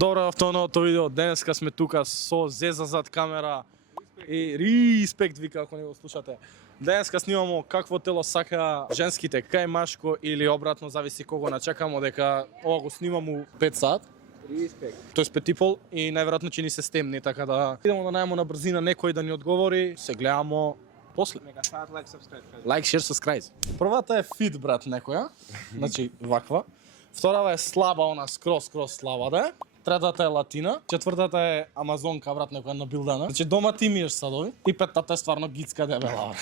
Добро автоновото видео, денеска сме тука со Зеза зад камера и респект вика ако не го слушате. Денеска снимамо какво тело сака женските, кај машко или обратно, зависи кого начекамо, дека ова го снимамо 5 сат. Респект. Тој е 5 и пол и најверојатно ќе ни се стемни, така да идемо да најдемо на брзина некој да ни одговори, се гледамо после. Нека стават лайк, сабскрайб. Лайк, шер, сабскрайб. Првата е фит, брат, некоја. Значи, ваква. Вторава е слаба, она скроз слаба да е. Третата е латина. Четвртата е амазонка, брат, некоја набилдана. Значи, дома ти миеш садови. И петтата е стварно гицка дебела, брат.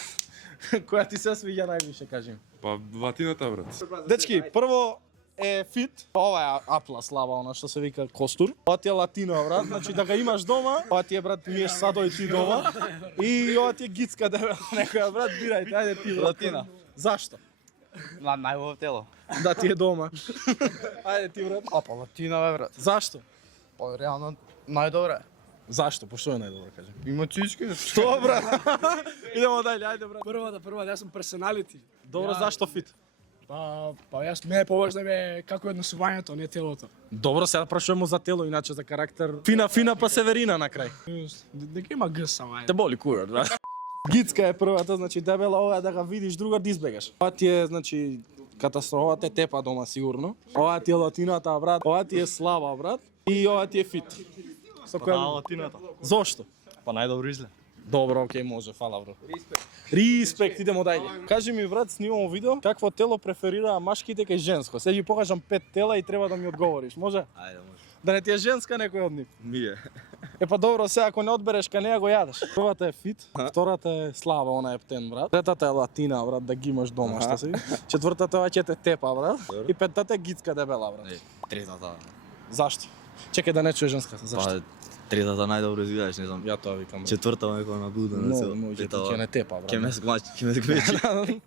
Која ти се свиѓа највише, кажи ми. Па латината, брат. Дечки, прво е фит. Ова е апла слаба, она што се вика костур. Ова ти е латина, брат. Значи да га имаш дома, ова ти е, брат, миеш садови ти дома. И ова ти е гицка дебела некоја, брат, бирајте, ајде ти, брат. Латина. Зашто? Најубаво тело. Да ти е дома. Ајде ти, брат. Опа, латина бе, брат. Зашто? Па реално најдобре. Зашто? Пошто е најдобро, кажем? Има цички. Што, брат? Идемо дајле, ајде, брат. Прва, јас сум персоналити. Добро, зашто фит? Па јас мене поважно ме како однесувањето, не телото. Добро, сега прашуваме за тело, иначе за карактер. Фина па северина на крај. Дека има гс само Те боли курат, брат. Гицка е првата, значи дебела, ова е да га видиш друга да избегаш. Ова ти е, значи, катастрофа, те тепа дома сигурно. Ова ти е латината, брат. Ова ти е слаба, брат. И ова ти е фит. Со која латината. Зошто? Па најдобро изгледа. Добро, окей, може, фала, бро. Респект, идемо дајле. Кажи ми, брат, снимамо видео, какво тело преферира машките кај женско. Сега ги покажам 5 тела и треба да ми одговориш, може? Ајде, може. Да не ти е женска некој од нив? Мие. Е па добро, сега ако не одбереш кај неја го јадеш. Првата е фит, втората е слаба, она е птен, брат. Третата е латина, брат, да ги имаш дома, што се. Четвртата ова ќе те тепа, брат. И петтата е гицка дебела, брат. Третата. Зашто? Чекај да не чуе женската, зашто? Па третата најдобро изгледаш, не знам. Ја тоа викам. Четврта некоја набудена цела. Може ќе не тепа, брат. Ќе ме сглачи, ќе ме сглачи.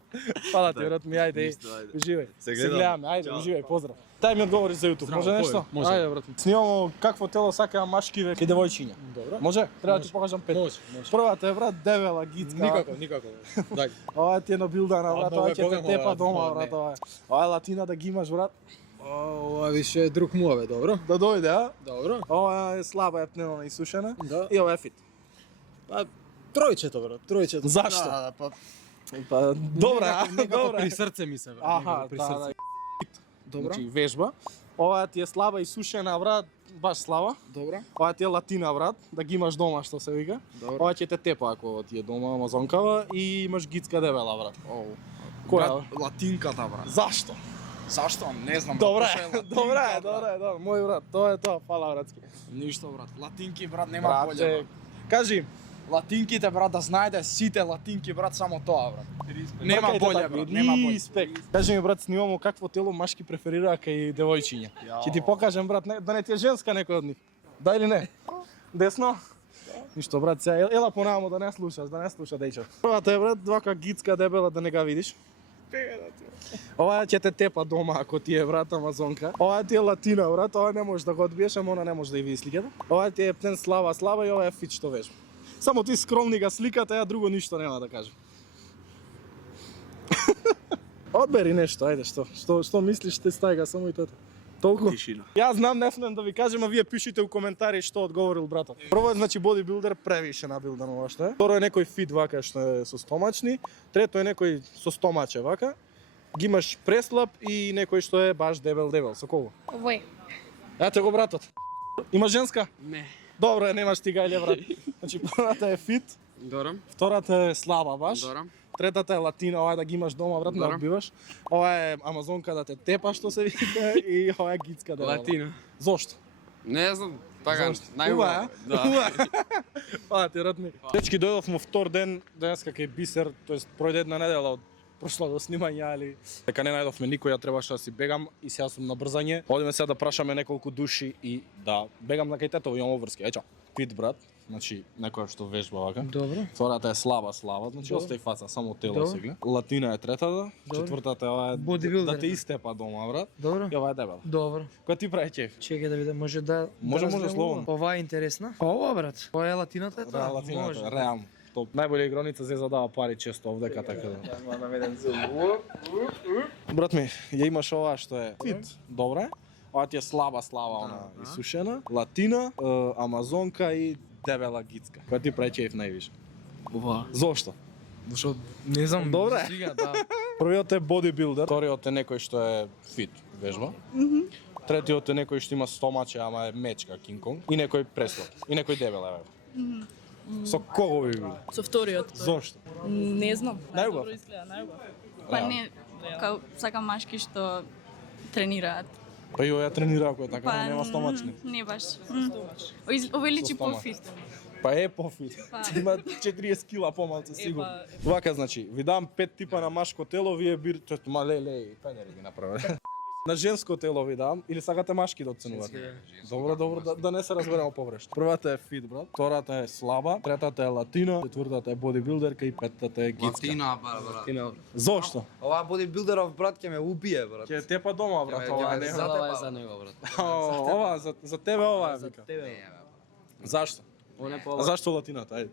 Фала ти, брат, ми ајде, Ништо, ајде. уживај. Се Се гледам. гледаме, ајде, Чао. уживај, поздрав. Тај ми одговори за YouTube, може нешто? може. Ајде, брат. Снимамо какво тело сака машки и девојчиња. Добро. Може? Треба да ти покажам 5. Може. Првата е, брат, дебела, гицка. Никако. Дај. Ова ти е набилдана, брат, ова много е ќе те големо, тепа ова, дома, не. брат, ова е. Ова е латина да ги имаш, брат. Ова више друг му бе, добро. Да дојде, а? Добро. Ова е слаба, е пневна и сушена. Да. И ова е фит. Па тројчето, брат, тројчето. Зашто? Да, па Па, добра, некако добра. при срце ми се, брат. Аха, некако при да, срце. да. Добро. Значи, вежба. Ова ти е слаба и сушена, брат, баш слаба. Добро. Ова ти е латина, брат, да ги имаш дома, што се вика. Добро. Ова ќе те тепа ако ти е дома амазонкава и имаш гицка дебела, брат. Оу. Која? Брат, латинката, брат. Зашто? Зашто? Не знам. Добра брат, е, добра е, добра, мој брат, тоа е тоа, фала, братски. Ништо, брат. Латинки, брат, нема Брате, боле. Брат. кажи, Латинките, брат, да знаете сите латинки, брат, само тоа, брат. Нема бркајте боле, такви, брат, нема боле. респект. Кажи ми, брат, снимамо какво тело машки преферира кај девојчиња. Ќе ти покажем, брат, да не ти е женска некој од нив. Да или не? Десно? Ништо, брат, сега ела понамо да не слушаш, дејчо. Првата е, брат, вака гицка дебела да не га видиш. Ова ќе те тепа дома ако ти е, брат, амазонка. Ова ти е латина, брат, ова не можеш да го одбиеш, ама она не може да ја види сликата. Ова ти е птен слаба и ова е фит што вежба. Само ти скромни га сликата, ја друго ништо нема да кажам. Одбери нешто, ајде, што мислиш, те стајга само и тоа. Толку? Тишина. Јас знам, не смеам да ви кажем, а вие пишите у коментари што одговорил братот. Прво е, значи, бодибилдер превише набилдан ова што е. Второ е некој фит вака што е со стомачни. Трето е некој со стомаче вака. Ги имаш преслаб и некој што е баш дебел, со кого? Овој. Ете го братот. Има женска? Не. Добро е, немаш ти гајле, брат. Значи, првата е фит, Добро. втората е слаба баш. Добро. Третата е латина, ова е да ги имаш дома, брат, не Добро. одбиваш. Ова е амазонка да те тепа, што се вика, и ова е гицка да. Латина. Зошто? Не знам, така, Ува, најубаво. Да. Фала ти, ратни. Дечки, дојдовме втор ден, денеска кај Бисер, тоест пројде една недела од прошлото снимање, али дека не најдовме никој, ја требаше да си бегам и сега сум на брзање. Одиме сега да прашаме неколку души и да бегам на кај тето, имам обврски. Ечо, фит брат, значи некоја што вежба вака. Добро. Втората е слаба, значи остај фаца, само тело се гледа. Латина е третата, четвртата е Бодибилдер. да те истепа дома, брат. Добро. И ова е дебела. Добро. Кој ти прави чеф? Чекај да видам, може да... Може, да може, разберам слободно. ова. Ова е интересна. Ова, брат. Ова е латината, е Да, тоа? латината, Може. реално. Топ. Најболја игроница се задава пари често овдека, така да. Брат ми, ја имаш ова што е фит, добра е. Ова ти е слаба, она исушена, латина, амазонка и дебела гицка. Која ти прави чеф највише? Ова. Зошто? Зашо не знам. Добре. Сега, да. Првиот е бодибилдер, вториот е некој што е фит, вежба. Третиот е некој што има стомаче, ама е мечка, Кинг Конг. И некој преслак, и некој дебел, еве. Со кого би бил? Со вториот. Зошто? Не знам. Најубав? Добро изгледа, најубав. Па не, као сакам машки што тренираат. Па и ја тренира ако е така, Па нема стомачни. Не баш. Овој личи Со стомаш. пофит. Па е пофит. Па. Има 40 кила помалку сигурно. Вака значи, ви дам 5 типа на машко тело, вие бирте, ма леле, пенери ги направи. На женско тело ви дам или сакате машки да оценувате? Добро, да не се разберемо погрешно. Првата е фит, брат, втората е слаба, третата е латина, четвртата е бодибилдерка и петтата е гицка. Латина, брат. Зошто? Ова бодибилдеров брат ќе ме убие, брат. Ќе те па дома, брат, ова не. Ова е за него, брат. Ова за тебе ова е вика. тебе. Зашто? А зашто латината? Ајде.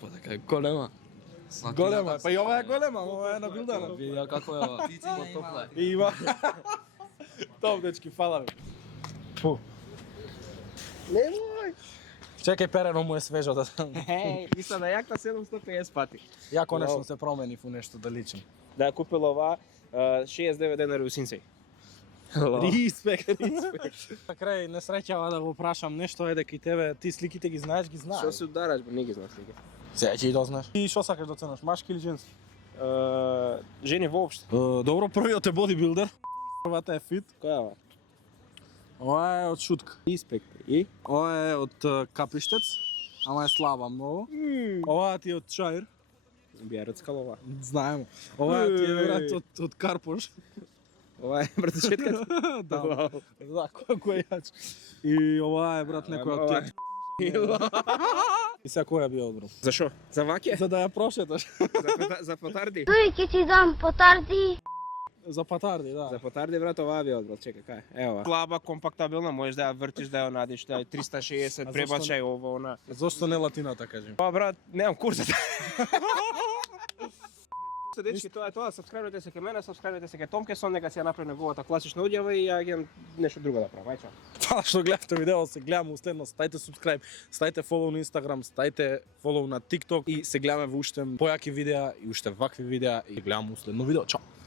Па така е голема. Голема, па и ова е голема, ова е на билдана. Видео како е ова. Потопла. И има. Топ, дечки, фала ви. Фу. Немој. Чекај, перено му е свежо да сам. Мисля да јакта 750 пати. Ја конечно се променив у нешто да личим. Да ја купил ова 69 денари у Синсеј. Респект. На крај не среќава да го прашам нешто, еде кај тебе, ти сликите ги знаеш, ги знаеш. Што се удараш, бе, не ги знам слики. Сега ќе ги дознаш. И што сакаш да ценаш, машки или женски? Жени воопшто. Добро, првиот е бодибилдер. Првата е фит. Која е ова? Ова е од шутка. Инспектор. И? Ова е од капиштец, ама е слаба многу. Ова ти е од чаир. Би ја рцкал ова. Знаем. Ова ти е брат од карпош. Ова е братушетката. Да, да, кој е јач. И ова е брат некој од тие. И сега која би одбрал? За шо? За ваке? За да ја прошеташ. За потарди? Тој ќе ти дам потарди. За патарди, да. За потарди, брат, оваа би одбрал. Чекај, кај? Ева. ова. Слаба, компактабилна, можеш да ја вртиш, да ја надиш, да ја 360, пребачај ова, она. Зошто не латината, кажем? Па, брат, немам курсата. Дечки, тоа е тоа, сабскрајбете се кај мене, сабскрајбете се кај Томкесон, нека си ја направи неговата класична одјава и ја ќе нешто друго да правам. Ај чао. Фала што гледавте видео, се гледаме уследно, стајте subscribe, стајте follow на Instagram, стајте follow на TikTok и се гледаме во уште појаки видеа и уште вакви видеа и гледаме уследно видео. Чао!